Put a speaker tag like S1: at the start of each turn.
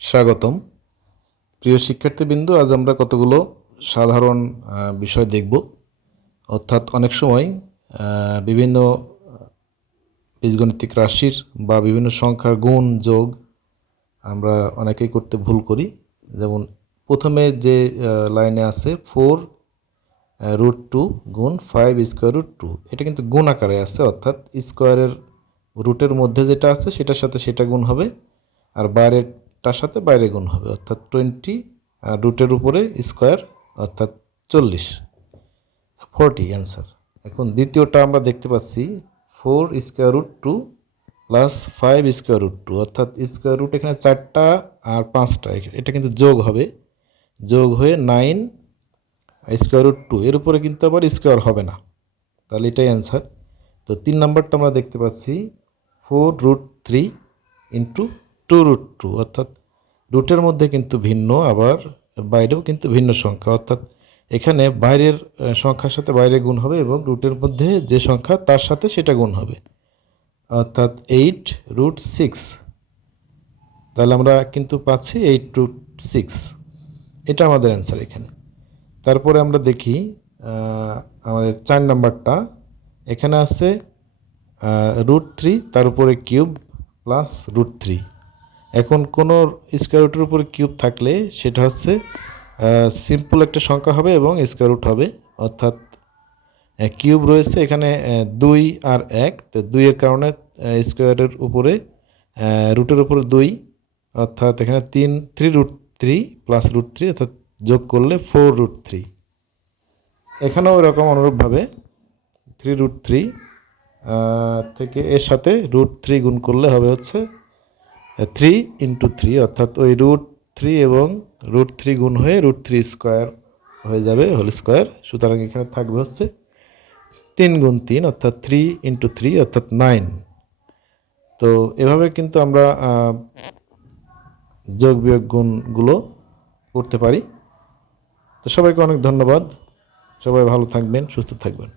S1: স্বাগতম। প্রিয় শিক্ষার্থীবৃন্দ, আজ আমরা কতগুলো সাধারণ বিষয় দেখব। অর্থাৎ অনেক সময় বিভিন্ন বীজগণিতিক রাশির বা বিভিন্ন সংখ্যার গুণ, যোগ আমরা অনেকেই করতে ভুল করি। যেমন, প্রথমে যে লাইনে আছে, ফোর রুট টু গুণ ফাইভ স্কোয়ার রুট টু। এটা কিন্তু গুণ আকারে আছে, অর্থাৎ স্কোয়ারের রুটের মধ্যে যেটা আছে, সেটার সাথে সেটা গুণ হবে। আর বাইরেরটার সাথে বাইরে গুণ হবে, অর্থাৎ টোয়েন্টি রুটের উপরে স্কোয়ার অর্থাৎ চল্লিশ। ফোরটি অ্যান্সার এখন দ্বিতীয়টা আমরা দেখতে পাচ্ছি four square root two plus five square root two অর্থাৎ স্কোয়ার রুট এখানে চারটা আর পাঁচটা এটা কিন্তু যোগ হবে। যোগ হয়ে নাইন স্কোয়ার রুট টু এর উপরে কিন্তু আবার স্কোয়ার হবে না। তাহলে এটাই অ্যান্সার তো তিন নাম্বারটা আমরা দেখতে পাচ্ছি four root three into two root two অর্থাৎ রুটের মধ্যে কিন্তু ভিন্ন, আবার বাইরেও কিন্তু ভিন্ন সংখ্যা, অর্থাৎ এখানে বাইরের সংখ্যার সাথে বাইরে গুণ হবে এবং রুটের মধ্যে যে সংখ্যা তার সাথে সেটা গুণ হবে। অর্থাৎ এইট রুট সিক্স তাহলে আমরা কিন্তু পাচ্ছি এইট রুট সিক্স এটা আমাদের অ্যান্সার এখানে। তারপরে আমরা দেখি আমাদের চার নাম্বারটা, এখানে আছে রুট থ্রি তার উপরে কিউব প্লাস রুট থ্রি এখন কোনো স্কোয়ার রুটের উপরে কিউব থাকলে সেটা হচ্ছে সিম্পল একটা সংখ্যা হবে এবং স্কোয়ার রুট হবে। অর্থাৎ কিউব রয়েছে এখানে দুই আর এক। তো দুইয়ের কারণে স্কোয়ারের উপরে রুটের উপরে দুই। অর্থাৎ এখানে তিন three root three plus root three অর্থাৎ যোগ করলে ফোর রুট থ্রি এখানেও এরকম অনুরূপভাবে থ্রি রুট থ্রি থেকে এর সাথে রুট থ্রি গুণ করলে হবে হচ্ছে থ্রি ইন্টু থ্রি অর্থাৎ ওই রুট থ্রি এবং রুট থ্রি গুণ হয়ে রুট থ্রি স্কোয়ার হয়ে যাবে হোল স্কোয়ার সুতরাং এখানে থাকবে হচ্ছে তিন গুণ তিন, অর্থাৎ থ্রি ইন্টু থ্রি অর্থাৎ নাইন তো এভাবে কিন্তু আমরা যোগ বিয়োগ গুণগুলো করতে পারি। তো সবাইকে অনেক ধন্যবাদ। সবাই ভালো থাকবেন, সুস্থ থাকবেন।